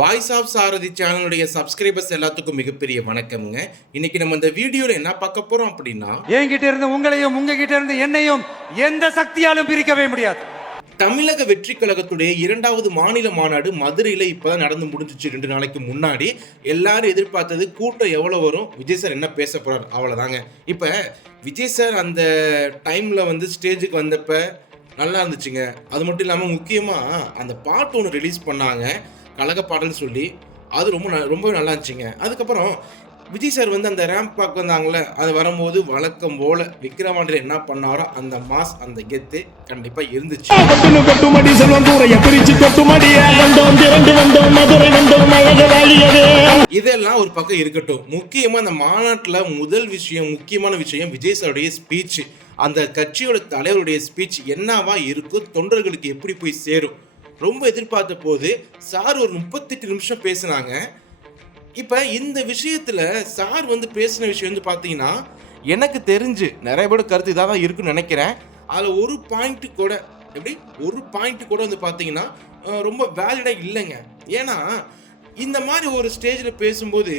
Voice of சாரதி சேனலுடைய subscribers எல்லாத்துக்கும் மிகப்பெரிய வணக்கம்ங்க. இன்னைக்கு நம்ம இந்த வீடியோல என்ன பார்க்க போறோம் அப்படின்னா, என்கிட்ட இருந்து உங்களையும் உங்ககிட்ட இருந்து என்னையும் எந்த சக்தியாலும் பிரிக்கவே முடியாது. தமிழக வெற்றி கழகத்துடைய 2வது மாநில மாநாடு மதுரையில் இப்போதான் நடந்து முடிஞ்சிச்சு. 2 நாளைக்கு முன்னாடி எல்லாரும் எதிர்பார்த்தது கூட்டம் எவ்வளோ வரும், விஜய் சார் என்ன பேச போறார், அவ்வளோதாங்க. இப்போ விஜய் சார் அந்த டைமில் வந்து ஸ்டேஜுக்கு வந்தப்ப நல்லா இருந்துச்சுங்க. அது மட்டும் இல்லாமல் முக்கியமாக அந்த பாட்டு ஒன்று ரிலீஸ் பண்ணாங்க, கழக பாடல்னு சொல்லி. அது ரொம்ப நல்லா இருந்துச்சுங்க. அதுக்கப்புறம் விஜய் சார் வந்து அந்த ரேம்ப் வாக் வந்தாங்களே, அது வரும்போது வழக்கம் போல விக்ரவாண்டியில் என்ன பண்ணாரோ அந்த மாஸ், அந்த கெத்து கண்டிப்பா இருந்துச்சு. இதெல்லாம் ஒரு பக்கம் இருக்கட்டும். முக்கியமா அந்த மாநாட்டில் முதல் விஷயம், முக்கியமான விஷயம் விஜய் சாருடைய ஸ்பீச். அந்த கட்சியோட தலைவருடைய ஸ்பீச் என்னவா இருக்கும், தொண்டர்களுக்கு எப்படி போய் சேரும், ரொம்ப எதிர்பார்த்த போது சார் ஒரு 38 நிமிஷம் பேசினாங்க. இப்போ இந்த விஷயத்தில் சார் வந்து பேசின விஷயம் வந்து பார்த்தீங்கன்னா, எனக்கு தெரிஞ்சு நிறைய பேர் கருத்து இதாக தான் இருக்குன்னு நினைக்கிறேன். அதில் ஒரு பாயிண்ட் கூட வந்து பார்த்தீங்கன்னா ரொம்ப வேலிடாக இல்லைங்க. ஏன்னா இந்த மாதிரி ஒரு ஸ்டேஜில் பேசும்போது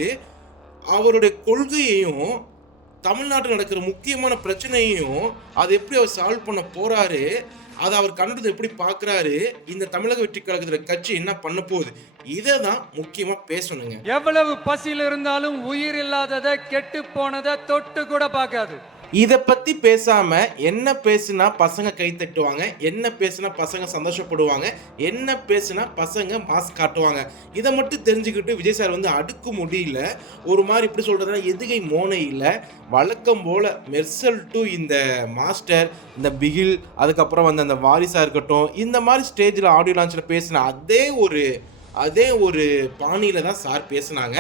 அவருடைய கொள்கையையும் தமிழ்நாட்டில் நடக்கிற முக்கியமான பிரச்சனையையும் அதை எப்படி அவர் சால்வ் பண்ண போறாரு, அதை அவர் கண்டது எப்படி பார்க்குறாரு, இந்த தமிழக வெற்றி கழகத்தில் கட்சி என்ன பண்ண போகுது, இதை தான் முக்கியமாக பேசணுங்க. எவ்வளவு பசியில் இருந்தாலும் உயிர் இல்லாததை, கெட்டு போனதை தொட்டு கூட பார்க்காது. இதை பற்றி பேசாம என்ன பேசுனா பசங்க கை தட்டுவாங்க, என்ன பேசுனா பசங்க சந்தோஷப்படுவாங்க, என்ன பேசுனா பசங்க மாஸ் காட்டுவாங்க, இதை மட்டும் தெரிஞ்சுக்கிட்டு விஜய் சார் வந்து அடுக்கு முடியல, ஒரு மாதிரி இப்படி சொல்றதுனா எதுகை மோனை இல்லை, வழக்கம் போல மெர்சல் டு இந்த மாஸ்டர், இந்த பிகில், அதுக்கப்புறம் வந்து அந்த வாரிசா இருக்கட்டும், இந்த மாதிரி ஸ்டேஜில் ஆடியோ லான்ச்சில் பேசின அதே ஒரு பாணியில தான் சார் பேசினாங்க.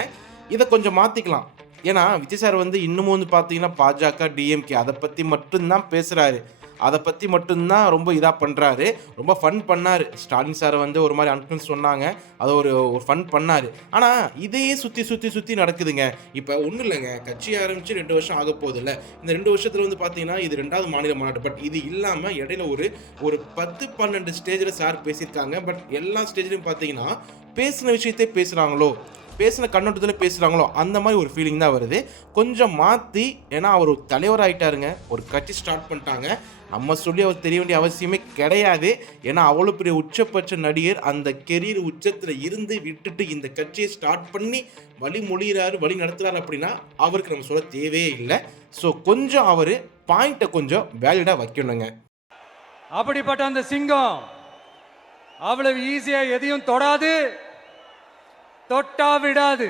இதை கொஞ்சம் மாற்றிக்கலாம். ஏன்னா விஜய் சார் வந்து இன்னமும் வந்து பார்த்தீங்கன்னா பாஜக, டிஎம்கே அதை பற்றி மட்டும்தான் பேசுகிறாரு, அதை பற்றி மட்டும்தான் ரொம்ப இதாக பண்ணுறாரு. ரொம்ப ஃபன் பண்ணார். ஸ்டாலின் சார் வந்து ஒரு மாதிரி அன்ஃபுன்னு சொன்னாங்க, அதை ஒரு ஃபன் பண்ணார். ஆனால் இதையே சுற்றி நடக்குதுங்க. இப்போ ஒன்றும் இல்லைங்க, கட்சி ஆரம்பித்து 2 வருஷம் ஆக போகுது இல்லை. இந்த 2 வருஷத்தில் வந்து பார்த்தீங்கன்னா இது 2வது மாநில மாநாடு. பட் இது இல்லாமல் இடையில ஒரு 10-12 ஸ்டேஜில் சார் பேசியிருக்காங்க. பட் எல்லா ஸ்டேஜ்லையும் பார்த்தீங்கன்னா பேசின விஷயத்தை பேசின கண்ணோட்டத்தில் பேசுகிறாங்களோ அந்த மாதிரி ஒரு ஃபீலிங் தான் வருது. கொஞ்சம் மாற்றி, ஏன்னா அவர் ஒரு தலைவர் ஆகிட்டாருங்க, ஒரு கட்சி ஸ்டார்ட் பண்ணிட்டாங்க. நம்ம சொல்லி அவர் தெரிய வேண்டிய அவசியமே கிடையாது. ஏன்னா அவ்வளோ பெரிய உச்சபட்ச நடிகர், அந்த கெரியர் உச்சத்தில் இருந்து விட்டுட்டு இந்த கட்சியை ஸ்டார்ட் பண்ணி வழி நடத்துகிறாரு அப்படின்னா அவருக்கு நம்ம சொல்ல தேவையே இல்லை. ஸோ கொஞ்சம் அவர் பாயிண்ட்டை கொஞ்சம் வேலிடாக வைக்கணுங்க. அப்படிப்பட்ட அந்த சிங்கம் அவ்வளவு ஈஸியாக எதையும் தொடாது, தொட்டா விடாது.